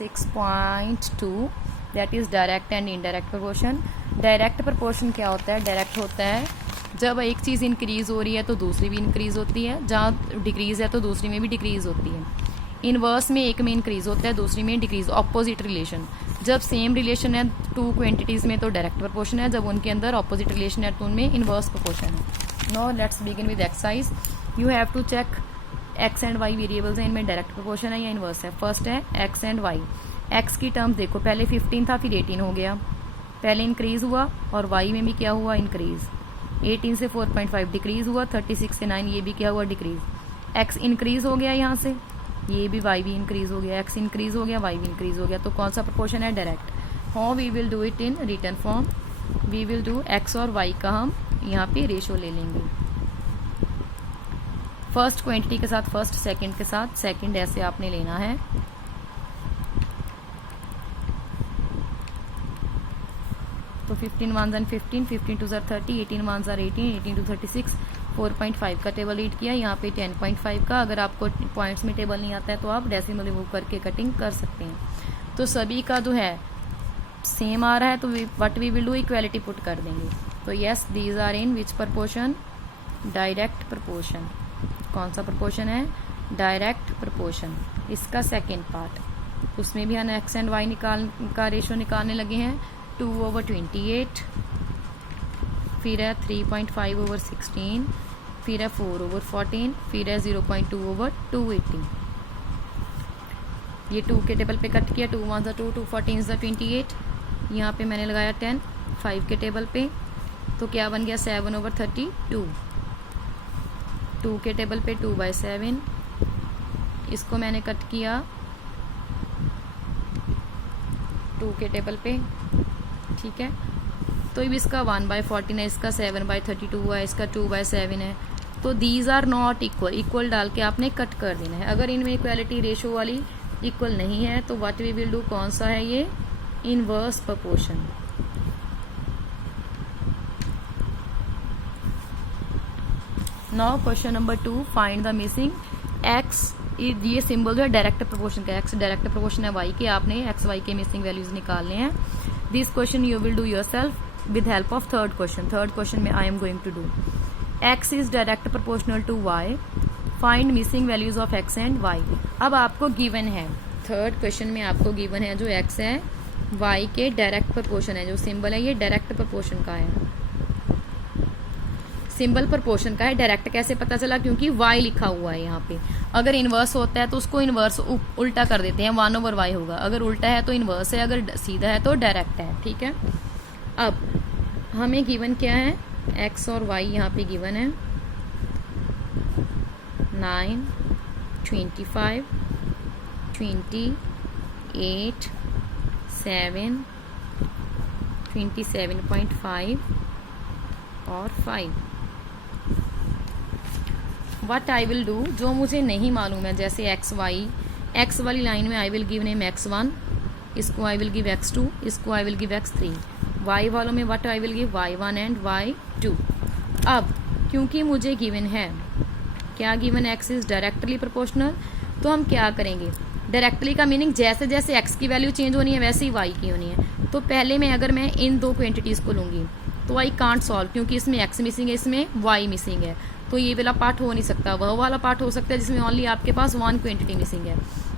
6.2 that is direct and indirect proportion. Direct proportion क्या होता है? डायरेक्ट होता है जब एक चीज़ इंक्रीज़ हो रही है तो दूसरी भी इंक्रीज़ होती है, जहाँ डिक्रीज़ है तो दूसरी में भी डिक्रीज़ होती है। इनवर्स में एक में इंक्रीज़ होता है, दूसरी में डिक्रीज़। ऑपोजिट रिलेशन, जब सेम रिलेशन है टू क्वांटिटीज़ में तो डायरेक्ट प्रपोर्शन है, जब उनके अंदर ऑपोजिट रिलेशन है तो उनमें इनवर्स प्रपोर्शन है। Now let's begin with exercise. You have to check X and Y variables हैं, इनमें डायरेक्ट प्रपोर्शन है या इनवर्स है। फर्स्ट है एक्स एंड वाई। एक्स की टर्म्स देखो, पहले 15 था फिर 18 हो गया, पहले इंक्रीज हुआ, और वाई में भी क्या हुआ? इंक्रीज। 18 से 4.5 डिक्रीज हुआ, 36 से 9 ये भी क्या हुआ? डिक्रीज। एक्स इंक्रीज हो गया यहाँ से, ये भी वाई भी इंक्रीज हो गया, एक्स इंक्रीज हो गया, वाई भी इंक्रीज हो गया, तो कौन सा प्रपोर्शन है? Direct. How we will do it in written form? We will do X और वाई का हम यहाँ पे रेशो ले लेंगे। फर्स्ट क्वांटिटी के साथ फर्स्ट, सेकंड के साथ सेकंड, ऐसे आपने लेना है। तो 15 1s are 15, 15 2s are 30, 18 1s are 18, 18 2 36, 4.5 का टेबल रीड किया, यहाँ पे 10.5 का। अगर आपको पॉइंट्स में टेबल नहीं आता है तो आप डेसिमल रिमूव करके कटिंग कर सकते हैं। तो सभी का जो है सेम आ रहा है, तो what we will do, equality put कर देंगे। तो yes, these are in which proportion? Direct proportion. कौन सा प्रपोर्शन है? Direct proportion. इसका सेकेंड पार्ट, उसमें भी हम एक्स एंड वाई का रेशो निकालने लगे हैं। 2/28, फिर है 3.5/16, फिर है 4/14, फिर है 0.2/280। ये 2 के टेबल पे कट किया, 2 1s are 2, 2 14s are 28, यहाँ पे मैंने लगाया 10 5 के टेबल पे, तो क्या बन गया? 7/32। 2 के टेबल पे 2/7, इसको मैंने कट किया 2 के टेबल पे, ठीक है। तो अब इसका 1/14 है, इसका 7/32 है, इसका 2/7 है, तो these are not equal. Equal डाल के आपने कट कर देना है। अगर इनमें इक्वालिटी रेशो वाली इक्वल नहीं है तो व्हाट वी विल डू, कौन सा है ये? Inverse proportion. Now question number 2, find the missing X. ये सिंबल जो है डायरेक्ट प्रपोर्शन का, एक्स डायरेक्ट प्रपोर्शन है वाई के, आपने एक्स वाई के मिसिंग वैल्यूज निकालने हैं। This question you will do yourself with help of third question. Third question में I am going to do X is direct proportional to Y, find missing values of X and Y. अब आपको given है, third question में आपको given है जो x है Y के डायरेक्ट प्रोपोर्शन है, जो सिंबल है ये डायरेक्ट प्रोपोर्शन का है, सिंबल प्रोपोर्शन का है। डायरेक्ट कैसे पता चला? क्योंकि y लिखा हुआ है यहाँ पे। अगर इनवर्स होता है तो उसको इनवर्स उल्टा कर देते हैं, 1/y होगा। अगर उल्टा है तो इनवर्स है, अगर सीधा है तो डायरेक्ट है, ठीक है। अब हमें गिवन क्या है? x और y यहाँ पे गिवन है 9, 25, 28, 7, 27.5 और 5। वट आई विल डू, जो मुझे नहीं मालूम है, जैसे एक्स वाई, एक्स वाली लाइन में I will give name x1, इसको आई विल गिव x2, इसको I will give x3। Y वालों में what I will give y1 and y2। अब क्योंकि मुझे गिवन है, क्या given? x is directly proportional, तो हम क्या करेंगे? डायरेक्टली का मीनिंग जैसे जैसे x की वैल्यू चेंज होनी है वैसे ही y की होनी है। तो पहले में अगर मैं इन दो क्वांटिटीज को लूंगी तो आई कांट सॉल्व, क्योंकि इसमें x मिसिंग है, इसमें y मिसिंग है, तो ये वाला पार्ट हो नहीं सकता। वह वाला पार्ट हो सकता है जिसमें ओनली आपके पास 1 क्वांटिटी मिसिंग है।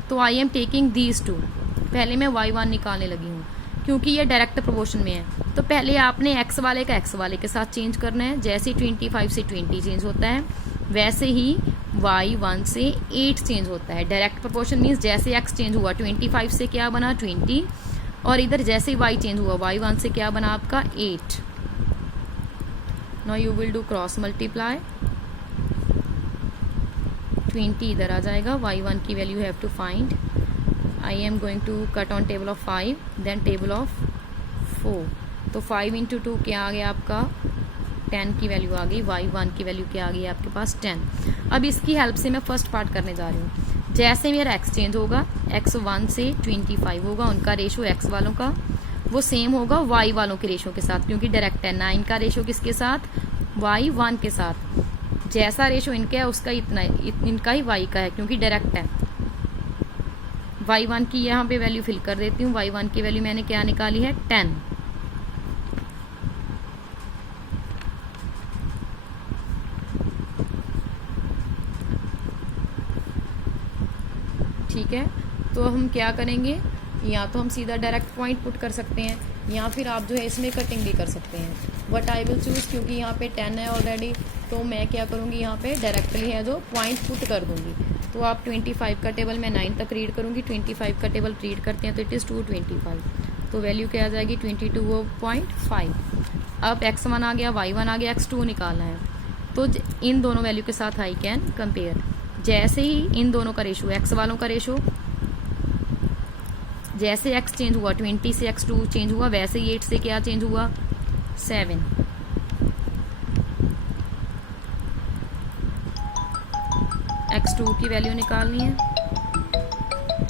तो आई एम टेकिंग दीज 2। पहले मैं y1 निकालने लगी हूँ क्योंकि ये डायरेक्ट प्रोपोर्शन में है। तो पहले आपने x वाले का x वाले के साथ चेंज करना है। जैसे 25 से 20 चेंज होता है वैसे ही y1 से 8 चेंज होता है। डायरेक्ट प्रोपोर्शन मीन्स जैसे x चेंज हुआ 25 से क्या बना? 20, और इधर जैसे y चेंज हुआ y1 से क्या बना आपका? 8। Now you will do cross multiply, 20 इधर आ जाएगा, y1 की value have to find. I am going to cut on table of 5, then table of 4। तो 5 इंटू 2 क्या आ गया आपका? 10 की वैल्यू आ गई। y1 की वैल्यू क्या आ गई आपके पास? 10। अब इसकी हेल्प से मैं फर्स्ट पार्ट करने जा रही हूँ। जैसे मेरा x चेंज होगा, x1 से 25 होगा, उनका रेशो x वालों का वो सेम होगा y वालों के रेशो के साथ, क्योंकि डायरेक्ट है। 9 का रेशो किसके साथ? y1 के साथ। जैसा रेशो इनका है उसका इतना इनका ही y का है, क्योंकि डायरेक्ट है। y1 की यहाँ पे वैल्यू फिल कर देती हूँ। y1 की वैल्यू मैंने क्या निकाली है 10। ठीक है, तो हम क्या करेंगे, या तो हम सीधा डायरेक्ट पॉइंट पुट कर सकते हैं या फिर आप जो है इसमें कटिंग भी कर सकते हैं। बट आई विल चूज़, क्योंकि यहाँ पे 10 है ऑलरेडी, तो मैं क्या करूँगी यहाँ पे डायरेक्टली है जो पॉइंट पुट कर दूँगी। तो आप 25 का टेबल मैं 9 तक रीड करूँगी। 25 का टेबल रीड करते हैं तो इट इज़ 225, तो वैल्यू क्या आ जाएगी 22.5। अब x1 आ गया, y1 आ गया, x2 निकालना है। तो इन दोनों वैल्यू के साथ आई कैन कंपेयर। जैसे ही इन दोनों का रेशो, x वालों का रेशो, जैसे x चेंज हुआ 20 से x2 चेंज हुआ, वैसे ही 8 से क्या चेंज हुआ 7। x2 की वैल्यू निकालनी है।